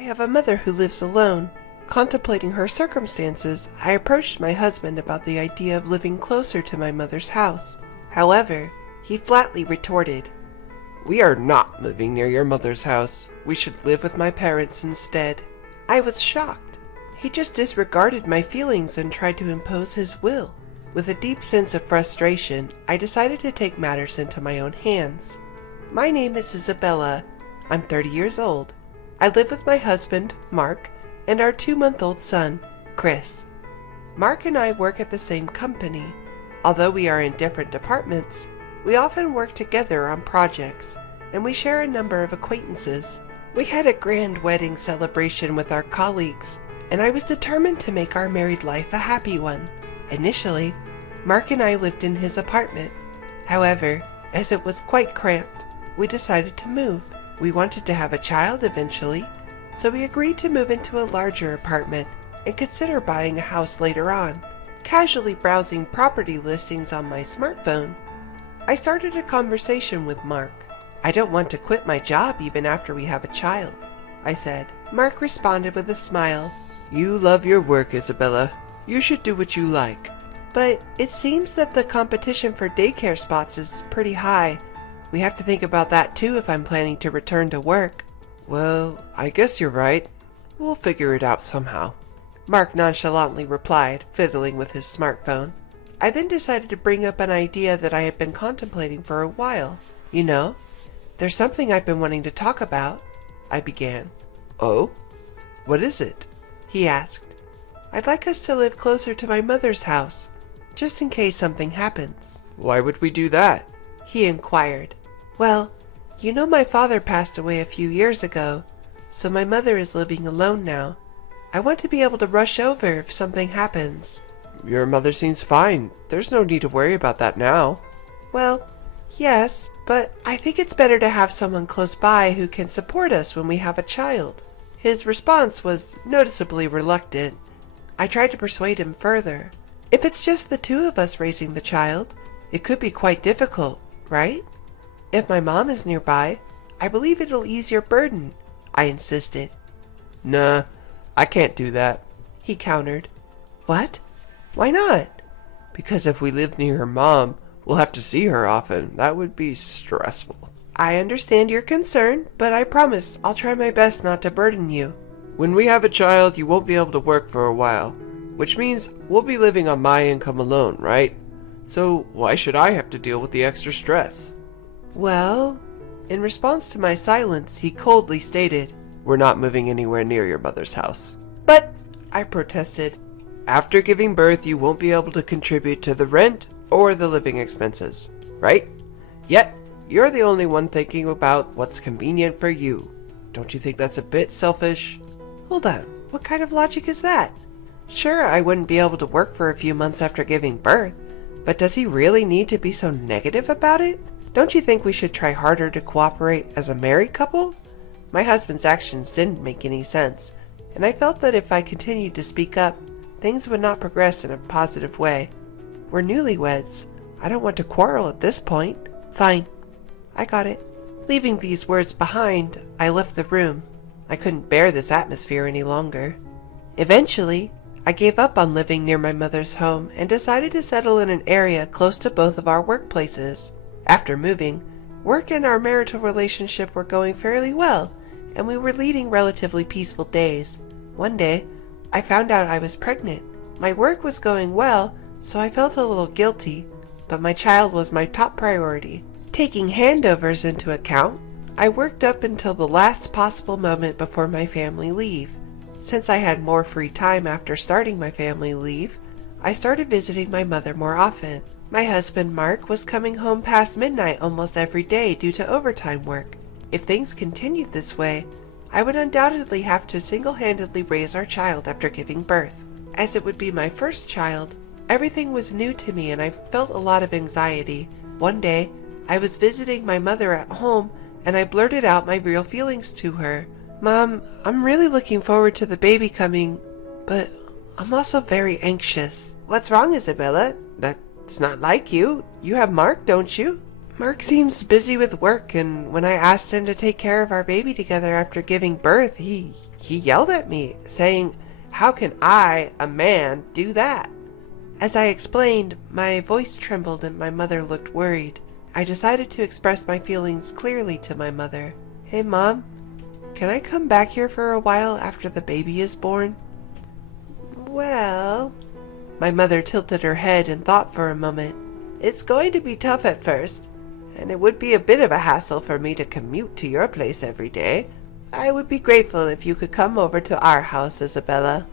I have a mother who lives alone. Contemplating her circumstances, I approached my husband about the idea of living closer to my mother's house. However, he flatly retorted, "We are not moving near your mother's house. We should live with my parents instead." I was shocked. He just disregarded my feelings and tried to impose his will. With a deep sense of frustration, I decided to take matters into my own hands. My name is Isabella. I'm 30 years old. I live with my husband, Mark, and our 2-month-old son, Chris. Mark and I work at the same company. Although we are in different departments, we often work together on projects, and we share a number of acquaintances. We had a grand wedding celebration with our colleagues, and I was determined to make our married life a happy one. Initially, Mark and I lived in his apartment. However, as it was quite cramped, we decided to move. We wanted to have a child eventually, so we agreed to move into a larger apartment and consider buying a house later on. Casually browsing property listings on my smartphone, I started a conversation with Mark. "I don't want to quit my job even after we have a child," I said. Mark responded with a smile. "You love your work, Isabella. You should do what you like." "But it seems that the competition for daycare spots is pretty high. We have to think about that too if I'm planning to return to work." "Well, I guess you're right. We'll figure it out somehow," Mark nonchalantly replied, fiddling with his smartphone. I then decided to bring up an idea that I had been contemplating for a while. "You know, there's something I've been wanting to talk about," I began. "Oh? What is it?" he asked. "I'd like us to live closer to my mother's house, just in case something happens." "Why would we do that?" he inquired. "Well, you know my father passed away a few years ago, so my mother is living alone now. I want to be able to rush over if something happens." "Your mother seems fine. There's no need to worry about that now." "Well, yes, but I think it's better to have someone close by who can support us when we have a child." His response was noticeably reluctant. I tried to persuade him further. "If it's just the two of us raising the child, it could be quite difficult, right? If my mom is nearby, I believe it'll ease your burden," I insisted. "Nah, I can't do that," he countered. "What? Why not?" "Because if we live near her mom, we'll have to see her often. That would be stressful." "I understand your concern, but I promise I'll try my best not to burden you." "When we have a child, you won't be able to work for a while, which means we'll be living on my income alone, right? So why should I have to deal with the extra stress?" "Well," in response to my silence, he coldly stated, "We're not moving anywhere near your mother's house." "But," I protested. "After giving birth, you won't be able to contribute to the rent or the living expenses, right? Yet, you're the only one thinking about what's convenient for you. Don't you think that's a bit selfish?" Hold on, what kind of logic is that? Sure, I wouldn't be able to work for a few months after giving birth, but does he really need to be so negative about it? Don't you think we should try harder to cooperate as a married couple? My husband's actions didn't make any sense, and I felt that if I continued to speak up, things would not progress in a positive way. We're newlyweds. I don't want to quarrel at this point. Fine. I got it. Leaving these words behind, I left the room. I couldn't bear this atmosphere any longer. Eventually, I gave up on living near my mother's home and decided to settle in an area close to both of our workplaces. After moving, work and our marital relationship were going fairly well, and we were leading relatively peaceful days. One day, I found out I was pregnant. My work was going well, so I felt a little guilty, but my child was my top priority. Taking handovers into account, I worked up until the last possible moment before my family leave. Since I had more free time after starting my family leave, I started visiting my mother more often. My husband Mark was coming home past midnight almost every day due to overtime work. If things continued this way, I would undoubtedly have to single-handedly raise our child after giving birth. As it would be my first child, everything was new to me and I felt a lot of anxiety. One day, I was visiting my mother at home and I blurted out my real feelings to her. "Mom, I'm really looking forward to the baby coming, but I'm also very anxious." "What's wrong, Isabella? That's not like you. You have Mark, don't you?" Mark seems busy with work, and when I asked him to take care of our baby together after giving birth, he yelled at me, saying, "How can I, a man, do that?" As I explained, my voice trembled and my mother looked worried. I decided to express my feelings clearly to my mother. "Hey, Mom, can I come back here for a while after the baby is born?" "Well," my mother tilted her head and thought for a moment. "It's going to be tough at first, and it would be a bit of a hassle for me to commute to your place every day. I would be grateful if you could come over to our house, Isabella."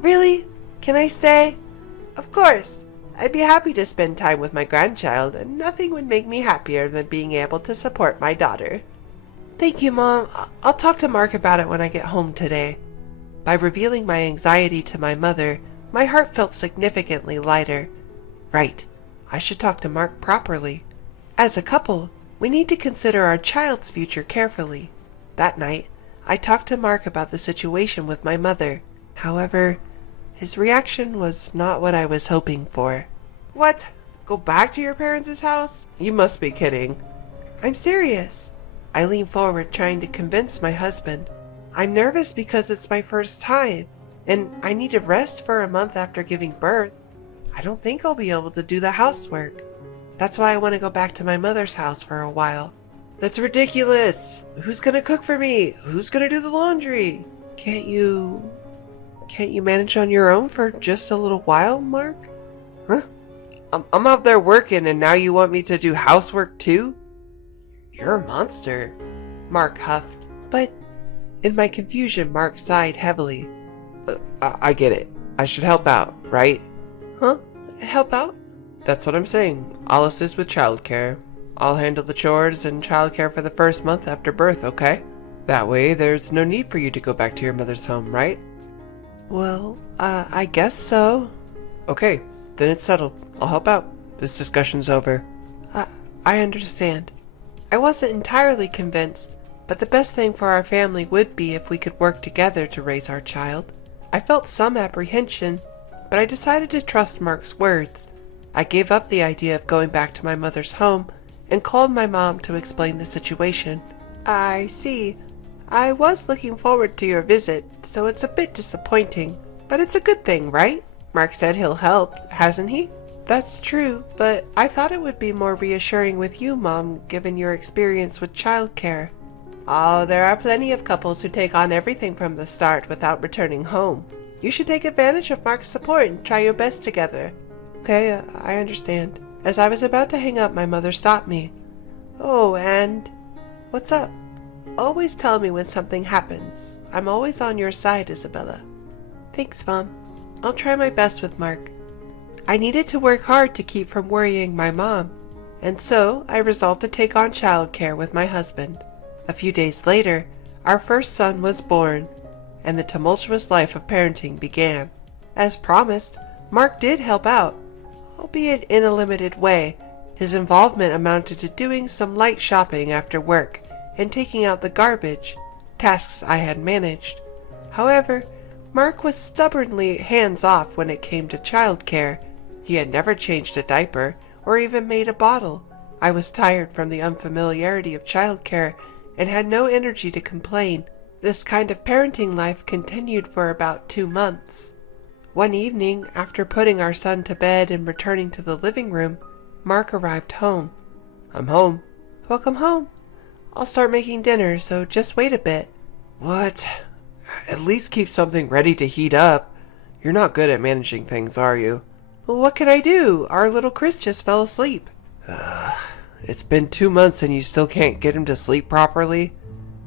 "Really? Can I stay?" "Of course. I'd be happy to spend time with my grandchild, and nothing would make me happier than being able to support my daughter." "Thank you, Mom. I'll talk to Mark about it when I get home today." By revealing my anxiety to my mother, my heart felt significantly lighter. Right, I should talk to Mark properly. As a couple, we need to consider our child's future carefully. That night, I talked to Mark about the situation with my mother. However, his reaction was not what I was hoping for. "What? Go back to your parents' house? You must be kidding." "I'm serious." I leaned forward, trying to convince my husband. "I'm nervous because it's my first time, and I need to rest for a month after giving birth. I don't think I'll be able to do the housework. That's why I want to go back to my mother's house for a while." "That's ridiculous. Who's gonna cook for me? Who's gonna do the laundry?" Can't you manage on your own for just a little while, Mark?" Huh? I'm out there working, and now you want me to do housework too? You're a monster. Mark huffed. But in my confusion, Mark sighed heavily. I get it. I should help out, right? "Huh? Help out?" "That's what I'm saying. I'll assist with childcare. I'll handle the chores and childcare for the first month after birth, okay? That way, there's no need for you to go back to your mother's home, right?" "Well, I guess so." "Okay, then it's settled. I'll help out. This discussion's over." I understand. I wasn't entirely convinced, but the best thing for our family would be if we could work together to raise our child. I felt some apprehension, but I decided to trust Mark's words. I gave up the idea of going back to my mother's home and called my mom to explain the situation. "I see. I was looking forward to your visit, so it's a bit disappointing. But it's a good thing, right? Mark said he'll help, hasn't he?" "That's true, but I thought it would be more reassuring with you, Mom, given your experience with childcare." "Oh, there are plenty of couples who take on everything from the start without returning home. You should take advantage of Mark's support and try your best together." "Okay, I understand." As I was about to hang up, my mother stopped me. "Oh, and what's up? Always tell me when something happens. I'm always on your side, Isabella." "Thanks, Mom. I'll try my best with Mark." I needed to work hard to keep from worrying my mom, and so I resolved to take on childcare with my husband. A few days later, our first son was born, and the tumultuous life of parenting began. As promised, Mark did help out, albeit in a limited way. His involvement amounted to doing some light shopping after work and taking out the garbage, tasks I had managed. However, Mark was stubbornly hands-off when it came to childcare. He had never changed a diaper or even made a bottle. I was tired from the unfamiliarity of childcare and had no energy to complain. This kind of parenting life continued for about 2 months. One evening, after putting our son to bed and returning to the living room, Mark arrived home. "I'm home." "Welcome home. I'll start making dinner, so just wait a bit." "What? At least keep something ready to heat up. You're not good at managing things, are you?" "Well, what can I do? Our little Chris just fell asleep." It's been 2 months and you still can't get him to sleep properly?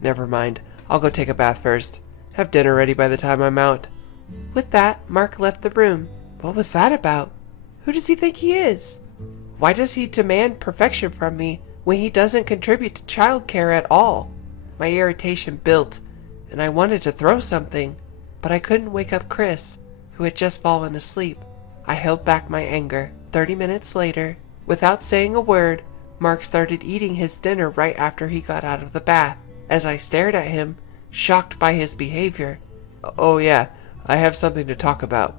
Never mind. I'll go take a bath first. Have dinner ready by the time I'm out. With that, Mark left the room. What was that about? Who does he think he is? Why does he demand perfection from me when he doesn't contribute to childcare at all? My irritation built, and I wanted to throw something, but I couldn't wake up Chris, who had just fallen asleep. I held back my anger. 30 minutes later, without saying a word, Mark started eating his dinner right after he got out of the bath. As I stared at him, shocked by his behavior. "Oh yeah, I have something to talk about."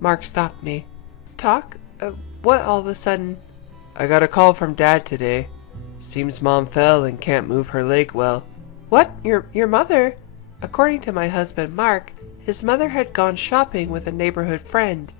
Mark stopped me. "Talk? What all of a sudden?" I got a call from Dad today. Seems Mom fell and can't move her leg well. What? Your mother? According to my husband Mark, his mother had gone shopping with a neighborhood friend,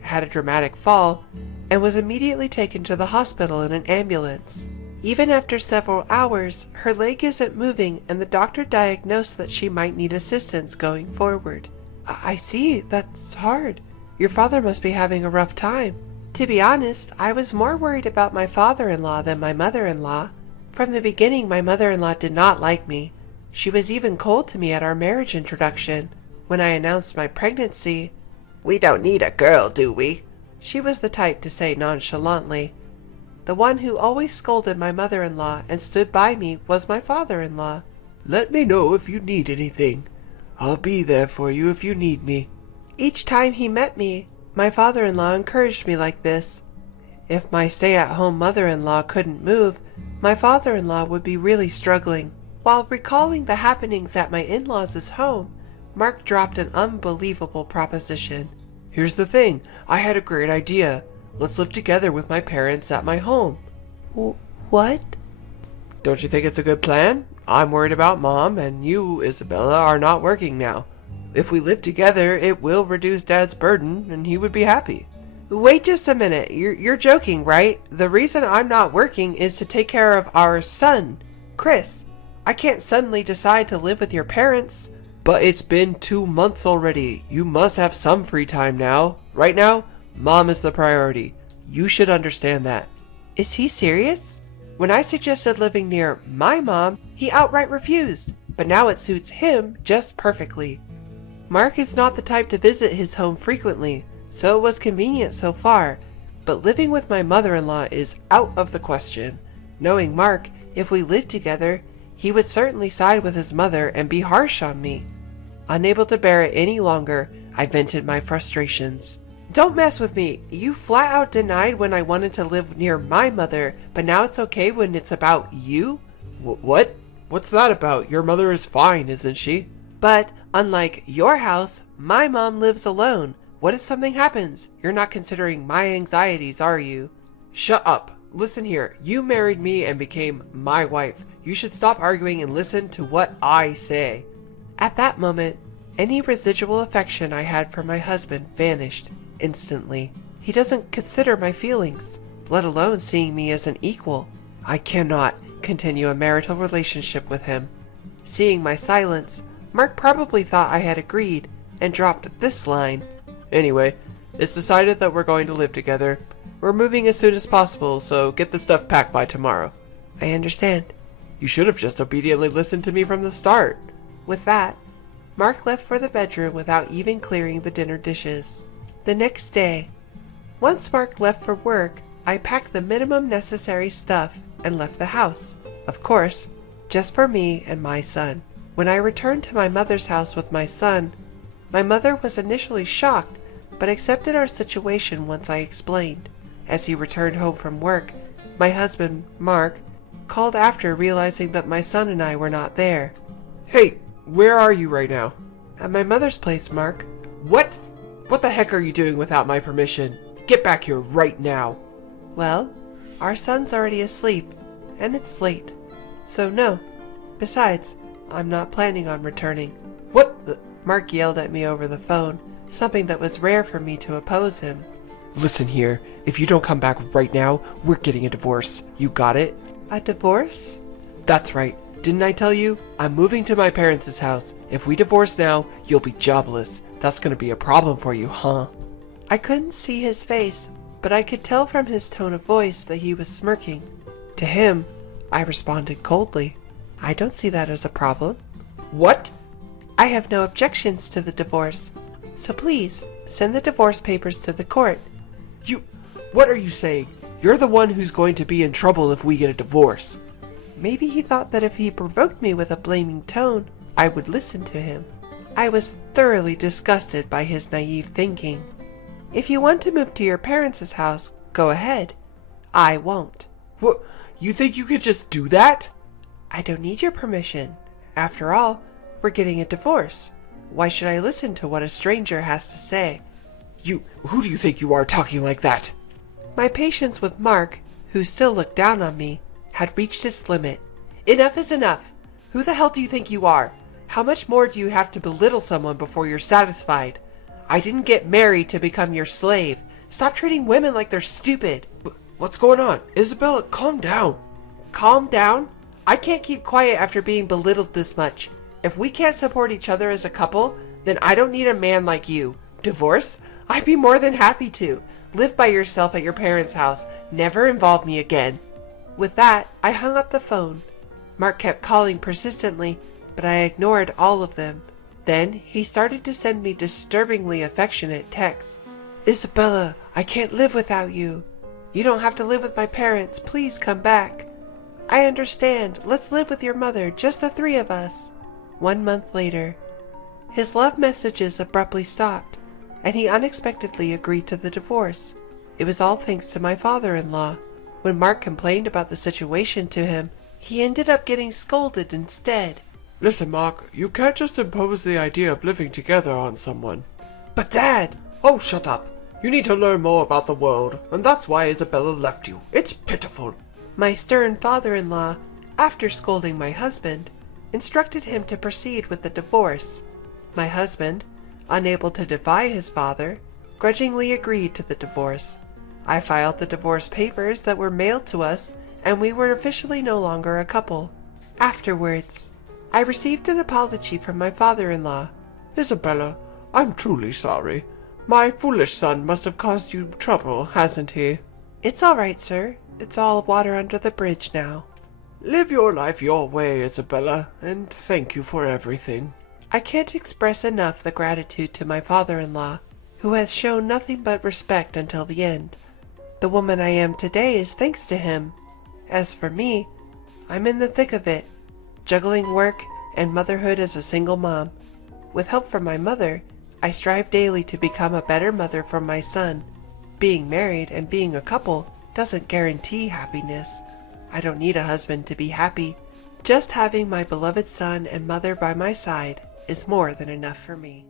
had a dramatic fall, and was immediately taken to the hospital in an ambulance. Even after several hours, her leg isn't moving and the doctor diagnosed that she might need assistance going forward. I see, that's hard. Your father must be having a rough time. To be honest, I was more worried about my father-in-law than my mother-in-law. From the beginning, my mother-in-law did not like me. She was even cold to me at our marriage introduction. When I announced my pregnancy, "We don't need a girl, do we?" she was the type to say nonchalantly. The one who always scolded my mother-in-law and stood by me was my father-in-law. "Let me know if you need anything. I'll be there for you if you need me." Each time he met me, my father-in-law encouraged me like this. If my stay-at-home mother-in-law couldn't move, my father-in-law would be really struggling. While recalling the happenings at my in-laws' home, Mark dropped an unbelievable proposition. "Here's the thing. I had a great idea. Let's live together with my parents at my home." What? "Don't you think it's a good plan? I'm worried about Mom, and you, Isabella, are not working now. If we live together, it will reduce Dad's burden, and he would be happy." Wait just a minute. You're joking, right? The reason I'm not working is to take care of our son, Chris. I can't suddenly decide to live with your parents. "But it's been 2 months already. You must have some free time now. Right now, Mom is the priority. You should understand that." Is he serious? When I suggested living near my mom, he outright refused, but now it suits him just perfectly. Mark is not the type to visit his home frequently, so it was convenient so far, but living with my mother-in-law is out of the question. Knowing Mark, if we lived together, he would certainly side with his mother and be harsh on me. Unable to bear it any longer, I vented my frustrations. Don't mess with me. You flat out denied when I wanted to live near my mother, but now it's okay when it's about you? What? What's that about? Your mother is fine, isn't she? But, unlike your house, my mom lives alone. What if something happens? You're not considering my anxieties, are you? Shut up. Listen here. You married me and became my wife. You should stop arguing and listen to what I say. At that moment, any residual affection I had for my husband vanished instantly. He doesn't consider my feelings, let alone seeing me as an equal. I cannot continue a marital relationship with him. Seeing my silence, Mark probably thought I had agreed and dropped this line. "Anyway, it's decided that we're going to live together. We're moving as soon as possible, so get the stuff packed by tomorrow." I understand. "You should have just obediently listened to me from the start." With that, Mark left for the bedroom without even clearing the dinner dishes. The next day, once Mark left for work, I packed the minimum necessary stuff and left the house. Of course, just for me and my son. When I returned to my mother's house with my son, my mother was initially shocked, but accepted our situation once I explained. As he returned home from work, my husband, Mark, called after realizing that my son and I were not there. "Hey, where are you right now?" At my mother's place, Mark. "What? What the heck are you doing without my permission? Get back here right now." Well, our son's already asleep, and it's late. So no. Besides, I'm not planning on returning. "What the—" Mark yelled at me over the phone, something that was rare for me to oppose him. "Listen here, if you don't come back right now, we're getting a divorce. You got it?" A divorce? "That's right. Didn't I tell you? I'm moving to my parents' house. If we divorce now, you'll be jobless. That's gonna be a problem for you, huh?" I couldn't see his face, but I could tell from his tone of voice that he was smirking. To him, I responded coldly. I don't see that as a problem. "What?" I have no objections to the divorce. So please, send the divorce papers to the court. What are you saying? You're the one who's going to be in trouble if we get a divorce. Maybe he thought that if he provoked me with a blaming tone, I would listen to him. I was thoroughly disgusted by his naive thinking. If you want to move to your parents' house, go ahead. I won't. What? You think you could just do that? I don't need your permission. After all, we're getting a divorce. Why should I listen to what a stranger has to say? Who do you think you are talking like that? My patience with Mark, who still looked down on me, had reached its limit. Enough is enough. Who the hell do you think you are? How much more do you have to belittle someone before you're satisfied? I didn't get married to become your slave. Stop treating women like they're stupid. What's going on? Isabella, calm down. Calm down? I can't keep quiet after being belittled this much. If we can't support each other as a couple, then I don't need a man like you. Divorce? I'd be more than happy to. Live by yourself at your parents' house. Never involve me again. With that, I hung up the phone. Mark kept calling persistently, but I ignored all of them. Then he started to send me disturbingly affectionate texts. Isabella, I can't live without you. You don't have to live with my parents. Please come back. I understand. Let's live with your mother, just the three of us. 1 month later, his love messages abruptly stopped, and he unexpectedly agreed to the divorce. It was all thanks to my father-in-law. When Mark complained about the situation to him, he ended up getting scolded instead. Listen, Mark, you can't just impose the idea of living together on someone. But Dad! Oh, shut up. You need to learn more about the world, and that's why Isabella left you. It's pitiful. My stern father-in-law, after scolding my husband, instructed him to proceed with the divorce. My husband, unable to defy his father, grudgingly agreed to the divorce. I filed the divorce papers that were mailed to us, and we were officially no longer a couple. Afterwards, I received an apology from my father-in-law. Isabella, I'm truly sorry. My foolish son must have caused you trouble, hasn't he? It's all right, sir. It's all water under the bridge now. Live your life your way, Isabella, and thank you for everything. I can't express enough the gratitude to my father-in-law, who has shown nothing but respect until the end. The woman I am today is thanks to him. As for me, I'm in the thick of it, juggling work and motherhood as a single mom. With help from my mother, I strive daily to become a better mother for my son. Being married and being a couple doesn't guarantee happiness. I don't need a husband to be happy. Just having my beloved son and mother by my side is more than enough for me.